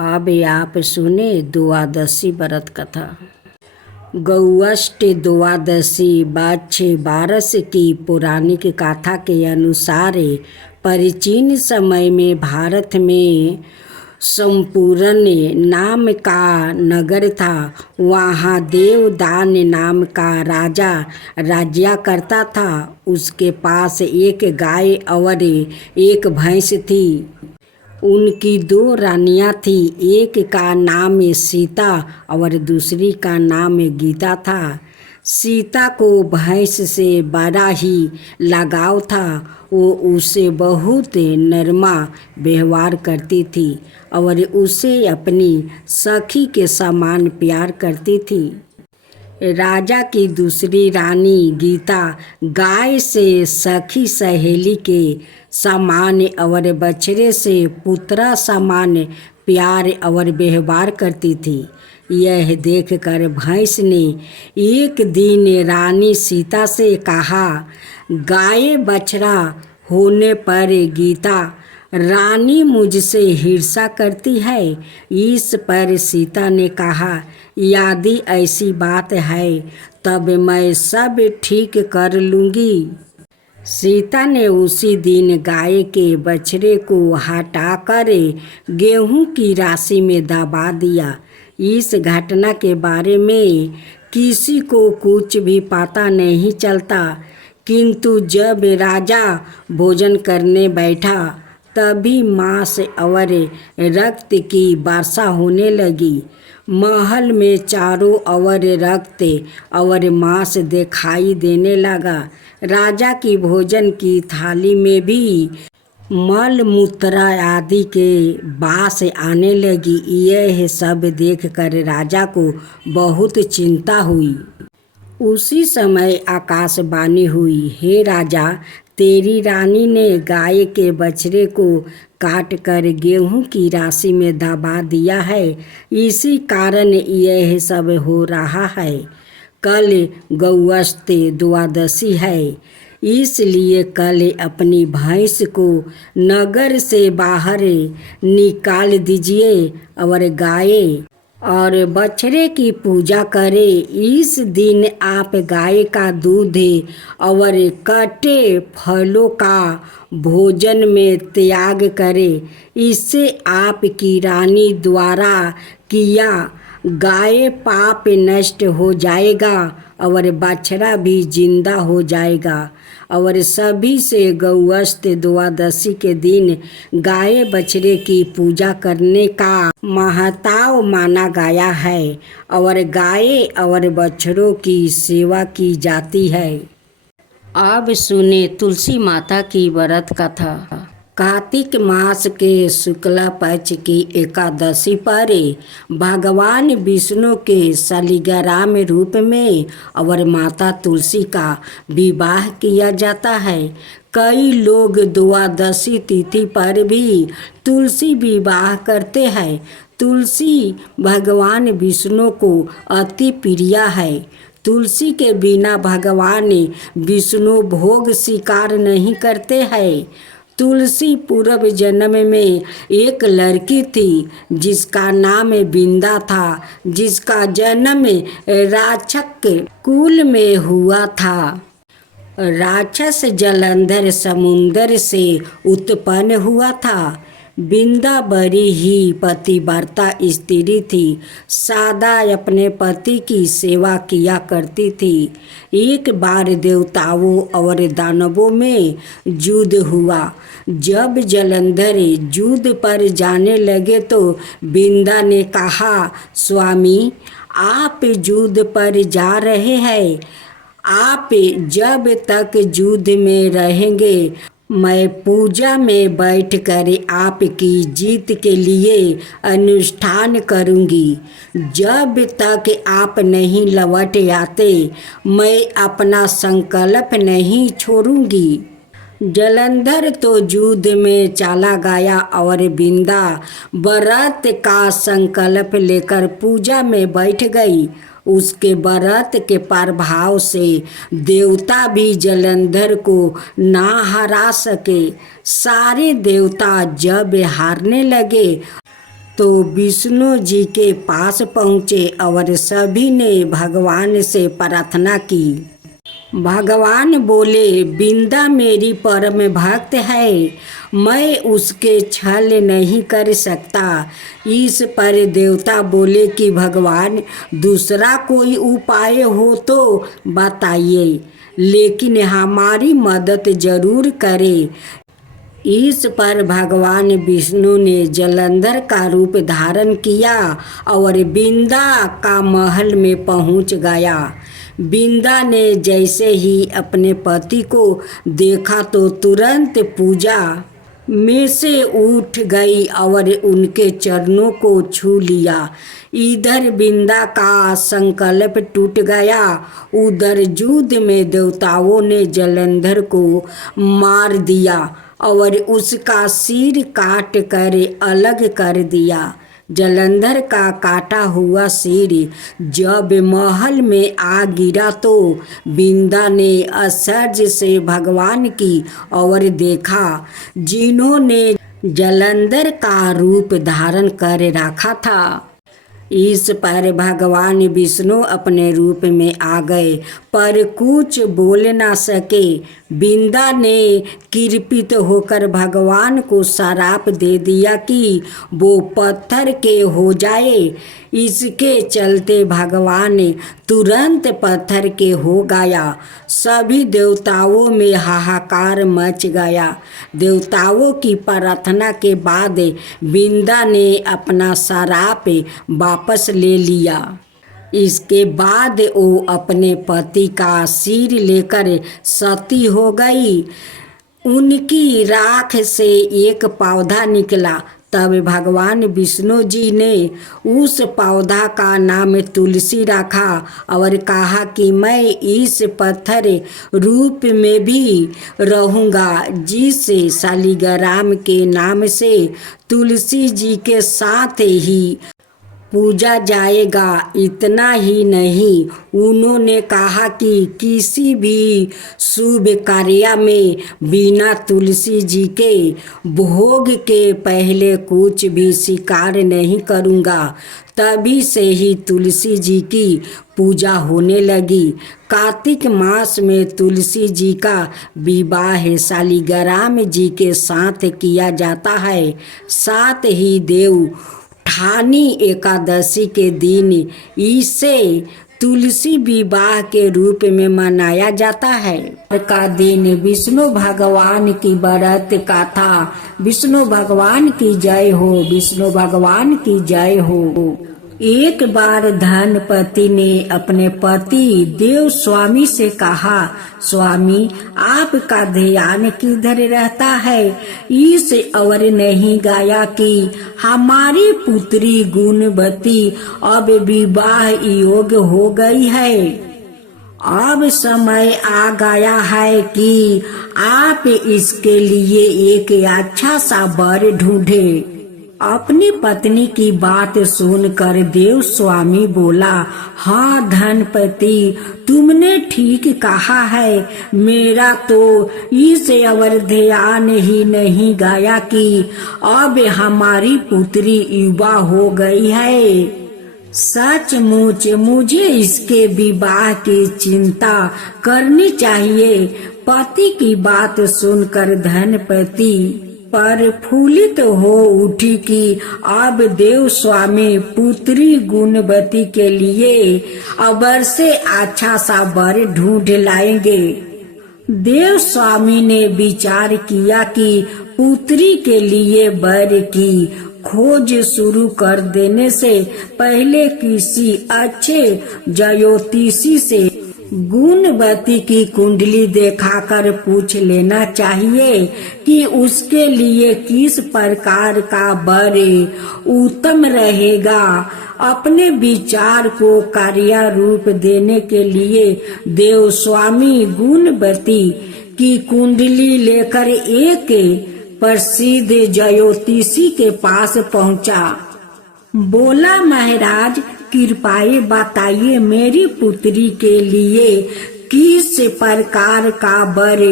अब आप सुने द्वादशी व्रत कथा। गौअष्ट द्वादशी बाछे बारस की पौराणिक कथा के अनुसार प्राचीन समय में भारत में संपूर्ण नाम का नगर था। वहाँ देवदान नाम का राजा राज्य करता था। उसके पास एक गाय और एक भैंस थी। उनकी दो रानियां थी। एक का नाम सीता और दूसरी का नाम गीता था। सीता को भैंस से बड़ा ही लगाव था। वो उससे बहुत नरमा व्यवहार करती थी और उसे अपनी सखी के समान प्यार करती थी। राजा की दूसरी रानी गीता गाय से सखी सहेली के समान और बछड़े से पुत्रा समान प्यार और व्यवहार करती थी। यह देखकर भैंस ने एक दिन रानी सीता से कहा, गाय बछड़ा होने पर गीता रानी मुझसे ईर्ष्या करती है। इस पर सीता ने कहा, यदि ऐसी बात है तब मैं सब ठीक कर लूँगी। सीता ने उसी दिन गाय के बछड़े को हटाकर गेहूं की राशि में दबा दिया। इस घटना के बारे में किसी को कुछ भी पता नहीं चलता, किंतु जब राजा भोजन करने बैठा तभी मांस और रक्त की वर्षा होने लगी। महल में चारों ओर रक्त और मांस दिखाई देने लगा। राजा की भोजन की थाली में भी मल मूत्र आदि के बास आने लगी। यह सब देखकर राजा को बहुत चिंता हुई। उसी समय आकाशवाणी हुई, हे राजा, तेरी रानी ने गाय के बछड़े को काट कर गेहूं की राशि में दबा दिया है। इसी कारण यह सब हो रहा है। कल गौअष्ट द्वादशी है, इसलिए कल अपनी भैंस को नगर से बाहर निकाल दीजिए और गाय और बछड़े की पूजा करें। इस दिन आप गाय का दूध और कटे फलों का भोजन में त्याग करें। इससे आपकी रानी द्वारा किया गाय पाप नष्ट हो जाएगा और बछड़ा भी जिंदा हो जाएगा। और सभी से गौअष्ट द्वादशी के दिन गाय बछड़े की पूजा करने का महत्व माना गया है और गाय और बछड़ों की सेवा की जाती है। अब सुने तुलसी माता की व्रत कथा। कार्तिक मास के शुक्ला पक्ष की एकादशी पर भगवान विष्णु के शालिग्राम रूप में और माता तुलसी का विवाह किया जाता है। कई लोग द्वादशी तिथि पर भी तुलसी विवाह करते हैं। तुलसी भगवान विष्णु को अति प्रिय है। तुलसी के बिना भगवान विष्णु भोग स्वीकार नहीं करते हैं। तुलसी पूर्व जन्म में एक लड़की थी जिसका नाम बिंदा था, जिसका जन्म राक्षस कुल में हुआ था। राक्षस जलंधर समुद्र से उत्पन्न हुआ था। बिंदा बड़ी ही पतिव्रता स्त्री थी। सदा अपने पति की सेवा किया करती थी। एक बार देवताओं और दानवों में युद्ध हुआ। जब जलंधर युद्ध पर जाने लगे तो बिंदा ने कहा, स्वामी, आप युद्ध पर जा रहे हैं। आप जब तक युद्ध में रहेंगे मैं पूजा में बैठकर आपकी जीत के लिए अनुष्ठान करूंगी। जब तक आप नहीं लौट आते मैं अपना संकल्प नहीं छोड़ूंगी। जलंधर तो युद्ध में चला गया और बिंदा व्रत का संकल्प लेकर पूजा में बैठ गई। उसके व्रत के प्रभाव से देवता भी जलंधर को ना हरा सके। सारे देवता जब हारने लगे तो विष्णु जी के पास पहुँचे और सभी ने भगवान से प्रार्थना की। भगवान बोले, बिंदा मेरी परम भक्त है, मैं उसके छल नहीं कर सकता। इस पर देवता बोले कि भगवान दूसरा कोई उपाय हो तो बताइए, लेकिन हमारी मदद जरूर करें। इस पर भगवान विष्णु ने जलंधर का रूप धारण किया और बिंदा का महल में पहुंच गया। बिंदा ने जैसे ही अपने पति को देखा तो तुरंत पूजा में से उठ गई और उनके चरणों को छू लिया। इधर बिंदा का संकल्प टूट गया, उधर युद्ध में देवताओं ने जलंधर को मार दिया और उसका सिर काट कर अलग कर दिया। जलंधर का काटा हुआ सिर जब महल में आ गिरा तो बिंदा ने आश्चर्य से भगवान की ओर देखा, जिन्होंने जलंधर का रूप धारण कर रखा था। इस पर भगवान विष्णु अपने रूप में आ गए, पर कुछ बोल ना सके। बिंदा ने कृपित होकर भगवान को श्राप दे दिया कि वो पत्थर के हो जाए। इसके चलते भगवान तुरंत पत्थर के हो गया। सभी देवताओं में हाहाकार मच गया। देवताओं की प्रार्थना के बाद बिंदा ने अपना श्राप वापस ले लिया। इसके बाद वो अपने पति का सिर लेकर सती हो गई। उनकी राख से एक पौधा निकला। तब भगवान विष्णु जी ने उस पौधा का नाम तुलसी रखा और कहा कि मैं इस पत्थर रूप में भी रहूँगा, जिससे शालिग्राम के नाम से तुलसी जी के साथ ही पूजा जाएगा। इतना ही नहीं, उन्होंने कहा कि किसी भी शुभ कार्य में बिना तुलसी जी के भोग के पहले कुछ भी स्वीकार नहीं करूँगा। तभी से ही तुलसी जी की पूजा होने लगी। कार्तिक मास में तुलसी जी का विवाह शालिग्राम जी के साथ किया जाता है। साथ ही देव ठानी एकादशी के दिन इसे तुलसी विवाह के रूप में मनाया जाता है। का दिन विष्णु भगवान की व्रत कथा। विष्णु भगवान की जय हो, विष्णु भगवान की जय हो। एक बार धनपति ने अपने पति देव स्वामी से कहा, स्वामी आपका ध्यान किधर रहता है? इस और नहीं गाया कि हमारी पुत्री गुणवती अब विवाह योग हो गई है। अब समय आ गया है कि आप इसके लिए एक अच्छा सा वर ढूंढे। अपनी पत्नी की बात सुनकर देव स्वामी बोला, हाँ धनपति, तुमने ठीक कहा है। मेरा तो इस अवर ध्यान ही नहीं गया कि अब हमारी पुत्री युवा हो गई है। सचमुच मुझे इसके विवाह की चिंता करनी चाहिए। पति की बात सुनकर धनपति प्रफुल्लित हो उठी कि अब देव स्वामी पुत्री गुणवती के लिए अवर से अच्छा सा वर ढूंढ लाएंगे। देव स्वामी ने विचार किया कि पुत्री के लिए वर की खोज शुरू कर देने से पहले किसी अच्छे ज्योतिषी से गुणवती की कुंडली दिखाकर पूछ लेना चाहिए कि उसके लिए किस प्रकार का वर उत्तम रहेगा। अपने विचार को कार्य रूप देने के लिए देव स्वामी गुणवती की कुंडली लेकर एक प्रसिद्ध ज्योतिषी के पास पहुंचा। बोला, महाराज कृपया बताइए मेरी पुत्री के लिए किस प्रकार का वर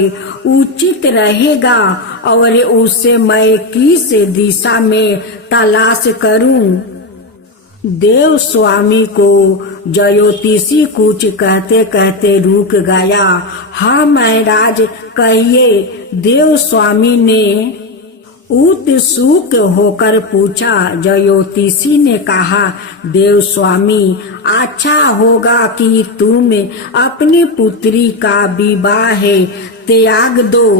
उचित रहेगा और उसे मैं किस दिशा में तलाश करूं। देव स्वामी को ज्योतिषी कुछ कहते कहते रुक गया। हाँ महाराज, कहिए। देव स्वामी ने उत्सुक होकर पूछा। ज्योतिषी ने कहा, देव स्वामी, अच्छा होगा कि तुम अपनी पुत्री का विवाह त्याग दो।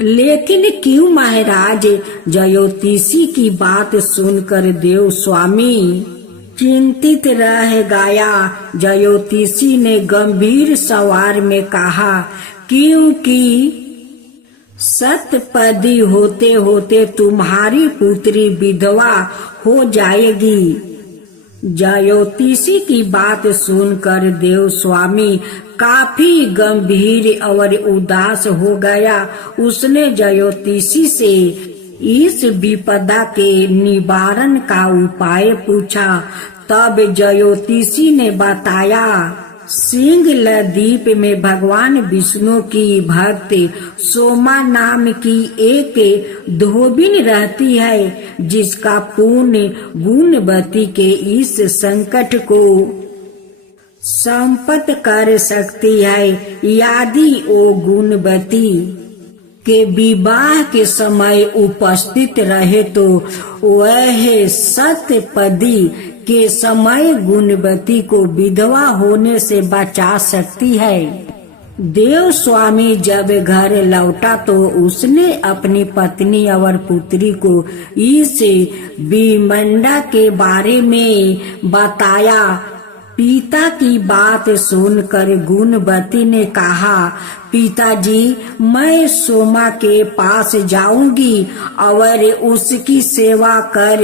लेकिन क्यों महाराज? ज्योतिषी की बात सुनकर देव स्वामी चिंतित रह गया। ज्योतिषी ने गंभीर स्वर में कहा, क्योंकि सतपदी होते होते तुम्हारी पुत्री विधवा हो जाएगी। ज्योतिषी की बात सुनकर देव स्वामी काफी गंभीर और उदास हो गया। उसने ज्योतिषी से इस विपदा के निवारण का उपाय पूछा। तब ज्योतिषी ने बताया, सिंहलद्वीप में भगवान विष्णु की भक्त सोमा नाम की एक धोबिन रहती है, जिसका पुण्य गुणवती के इस संकट को संपत कर सकती है। यदि वो गुणवती के विवाह के समय उपस्थित रहे तो वह सतपदी के समय गुणवती को विधवा होने से बचा सकती है। देव स्वामी जब घर लौटा तो उसने अपनी पत्नी और पुत्री को इस विमंडा के बारे में बताया। पिता की बात सुनकर गुणवती ने कहा, पिताजी, मैं सोमा के पास जाऊंगी और उसकी सेवा कर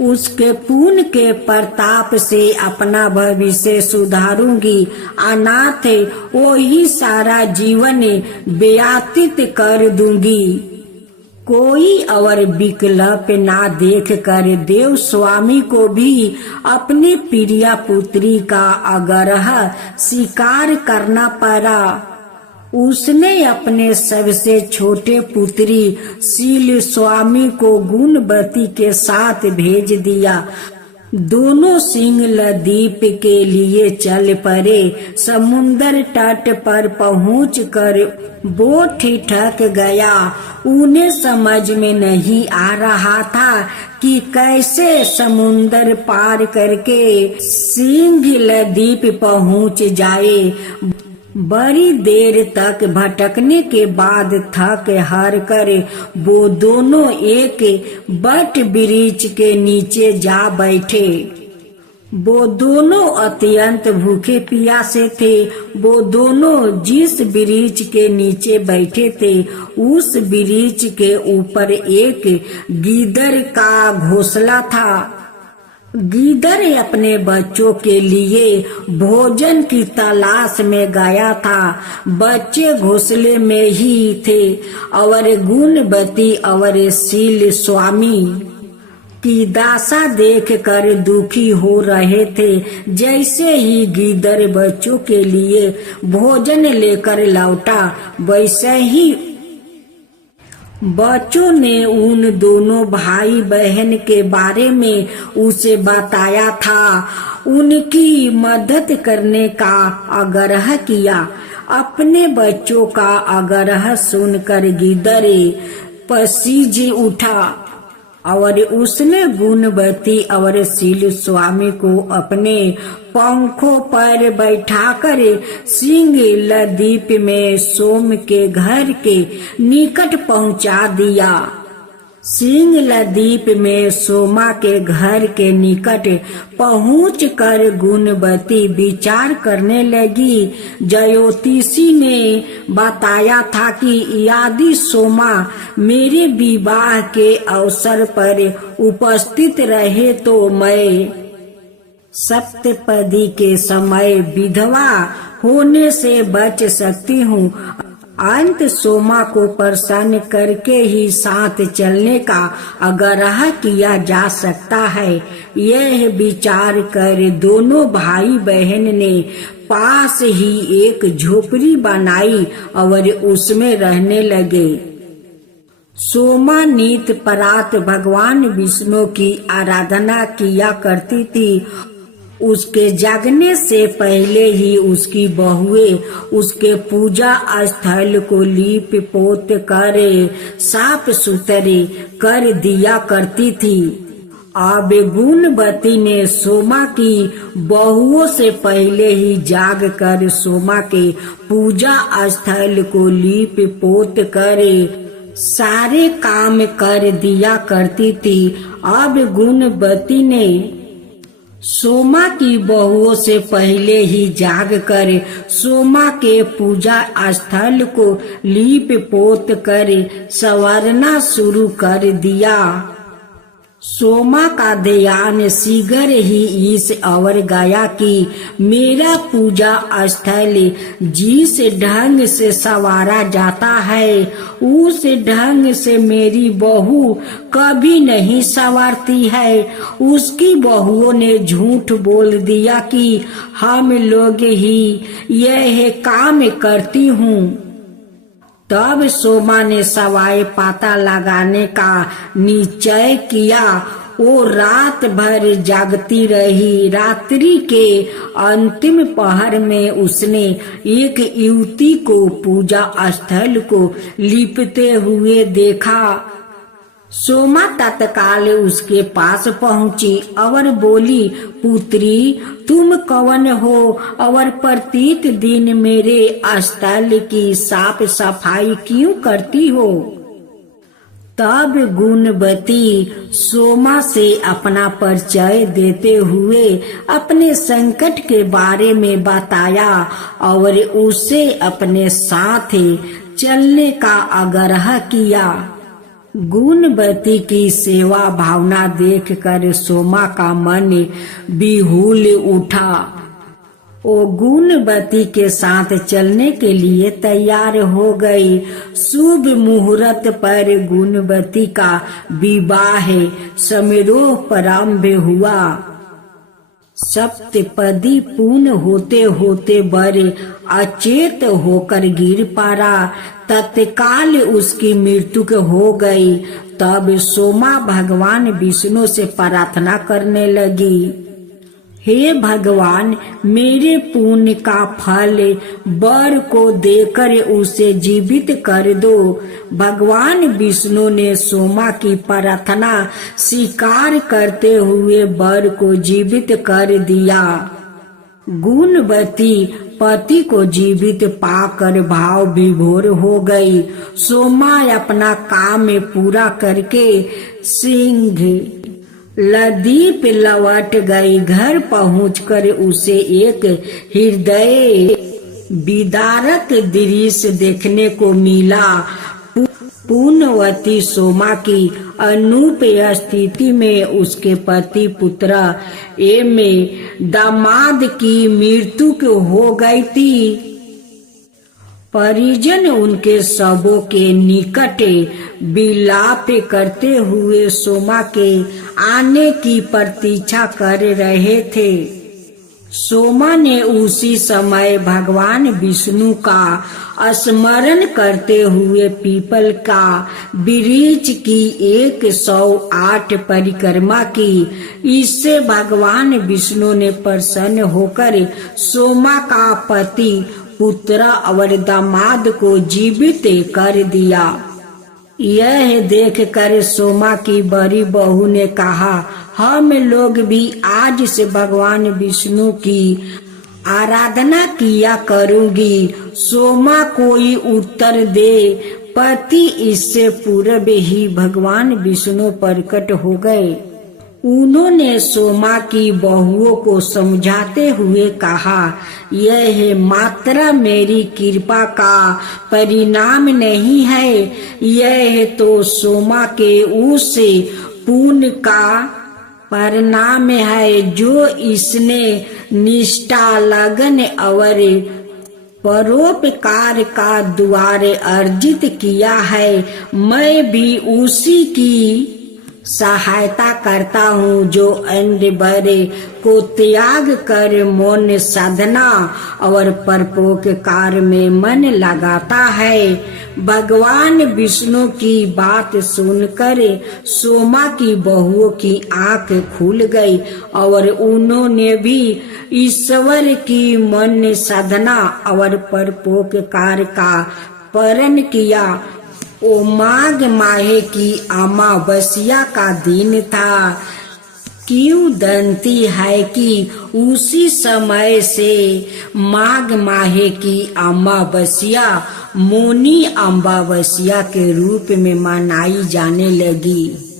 उसके पुण्य के प्रताप से अपना भविष्य सुधारूंगी। अनाथ वही सारा जीवन व्यतीत कर दूंगी। कोई और विकल्प ना देखकर देव स्वामी को भी अपनी प्रिय पुत्री का आग्रह स्वीकार करना पड़ा। उसने अपने सबसे छोटे पुत्री शील स्वामी को गुणवती के साथ भेज दिया। दोनों सिंहलद्वीप के लिए चल पड़े। समुन्दर तट पर पहुंचकर वो ठिठक गया। उन्हें समझ में नहीं आ रहा था कि कैसे समुन्दर पार करके सिंहलद्वीप पहुंच जाए। बड़ी देर तक भटकने के बाद थक हार कर वो दोनों एक बट वृक्ष के नीचे जा बैठे। वो दोनों अत्यंत भूखे प्यासे थे। वो दोनों जिस वृक्ष के नीचे बैठे थे उस वृक्ष के ऊपर एक गीदड़ का घोंसला था। गीदड़ अपने बच्चों के लिए भोजन की तलाश में गया था। बच्चे घोंसले में ही थे और गुणवती और शील स्वामी की दशा देखकर दुखी हो रहे थे। जैसे ही गीदड़ बच्चों के लिए भोजन लेकर लौटा, वैसे ही बच्चों ने उन दोनों भाई बहन के बारे में उसे बताया था। उनकी मदद करने का आग्रह किया। अपने बच्चों का आग्रह सुनकर गीदड़ पसीज उठा और उसने गुणवती और शील स्वामी को अपने पंखों पर बैठाकर सिंहलद्वीप में सोम के घर के निकट पहुंचा दिया। सिंहलद्वीप में सोमा के घर के निकट पहुंचकर गुणवती विचार करने लगी। ज्योतिषी ने बताया था कि यदि सोमा मेरे विवाह के अवसर पर उपस्थित रहे तो मैं सप्तपदी के समय विधवा होने से बच सकती हूँ। अंत सोमा को प्रसन्न करके ही साथ चलने का आग्रह किया जा सकता है। यह विचार कर दोनों भाई बहन ने पास ही एक झोपड़ी बनाई और उसमें रहने लगे। सोमा नित परात भगवान विष्णु की आराधना किया करती थी। उसके जागने से पहले ही उसकी बहुएं उसके पूजा स्थल को लीप पोत कर साफ सुथरे कर दिया करती थी। अब गुणवती ने सोमा की बहुओं से पहले ही जाग कर सोमा के पूजा स्थल को लीप पोत कर सारे काम कर दिया करती थी। अब गुणवती ने सोमा की बहुओं से पहले ही जाग कर सोमा के पूजा स्थल को लीप पोत कर संवारना शुरू कर दिया। सोमा का ध्यान शीघ्र ही इस ओर गया कि मेरा पूजा स्थल जिस ढंग से संवारा जाता है उस ढंग से मेरी बहू कभी नहीं संवारती है। उसकी बहुओं ने झूठ बोल दिया कि हम लोग ही यह काम करती हूँ। तब सोमा ने सवाए पाता लगाने का निश्चय किया। वो रात भर जागती रही। रात्रि के अंतिम पहर में उसने एक युवती को पूजा स्थल को लिपते हुए देखा। सोमा तत्काल उसके पास पहुंची और बोली, पुत्री तुम कौन हो और प्रत्येक दिन मेरे स्थल की साफ सफाई क्यों करती हो? तब गुणवती सोमा से अपना परिचय देते हुए अपने संकट के बारे में बताया और उसे अपने साथ चलने का आग्रह किया। गुणवती की सेवा भावना देखकर सोमा का मन बिहुल उठा। वो गुणवती के साथ चलने के लिए तैयार हो गई। शुभ मुहूर्त पर गुणवती का विवाह समारोह प्रारंभ हुआ। सप्तपदी पूर्ण होते होते वर अचेत होकर गिर पड़ा। तत्काल उसकी मृत्यु हो गई। तब सोमा भगवान विष्णु से प्रार्थना करने लगी, हे भगवान, मेरे पुण्य का फल वर को देकर उसे जीवित कर दो। भगवान विष्णु ने सोमा की प्रार्थना स्वीकार करते हुए वर को जीवित कर दिया। गुणवती पति को जीवित पाकर भाव विभोर हो गई। सोमा अपना काम पूरा करके सिंह लदीप लौट गई। घर पहुंचकर उसे एक हृदय विदारक दृश्य देखने को मिला। पुण्यवती सोमा की अनूप स्थिति में उसके पति पुत्र एवं दामाद की मृत्यु हो गई थी। परिजन उनके शवों के निकट विलाप करते हुए सोमा के आने की प्रतीक्षा कर रहे थे। सोमा ने उसी समय भगवान विष्णु का स्मरण करते हुए पीपल का वृक्ष की 108 परिक्रमा की। इससे भगवान विष्णु ने प्रसन्न होकर सोमा का पति पुत्र और दामाद को जीवित कर दिया। यह देखकर सोमा की बड़ी बहू ने कहा, हम लोग भी आज से भगवान विष्णु की आराधना किया करूंगी। सोमा कोई उत्तर दे पति इससे पूर्व ही भगवान विष्णु प्रकट हो गए। उन्होंने सोमा की बहुओं को समझाते हुए कहा, यह मात्र मेरी कृपा का परिणाम नहीं है, यह तो सोमा के उस पुण्य का परिणाम है जो इसने निष्ठा, लगन और परोपकार का द्वारे अर्जित किया है। मैं भी उसी की सहायता करता हूँ जो अन्य बड़े को त्याग कर मौन साधना और परोपकार में मन लगाता है। भगवान विष्णु की बात सुनकर सोमा की बहुओं की आंख खुल गई और उन्होंने भी ईश्वर की मन साधना और परोपकार का पालन किया। ओ माघ माह की अमावस्या का दिन था। किंवदंती है कि उसी समय से माघ माह की अमावस्या मौनी अमावस्या के रूप में मनाई जाने लगी।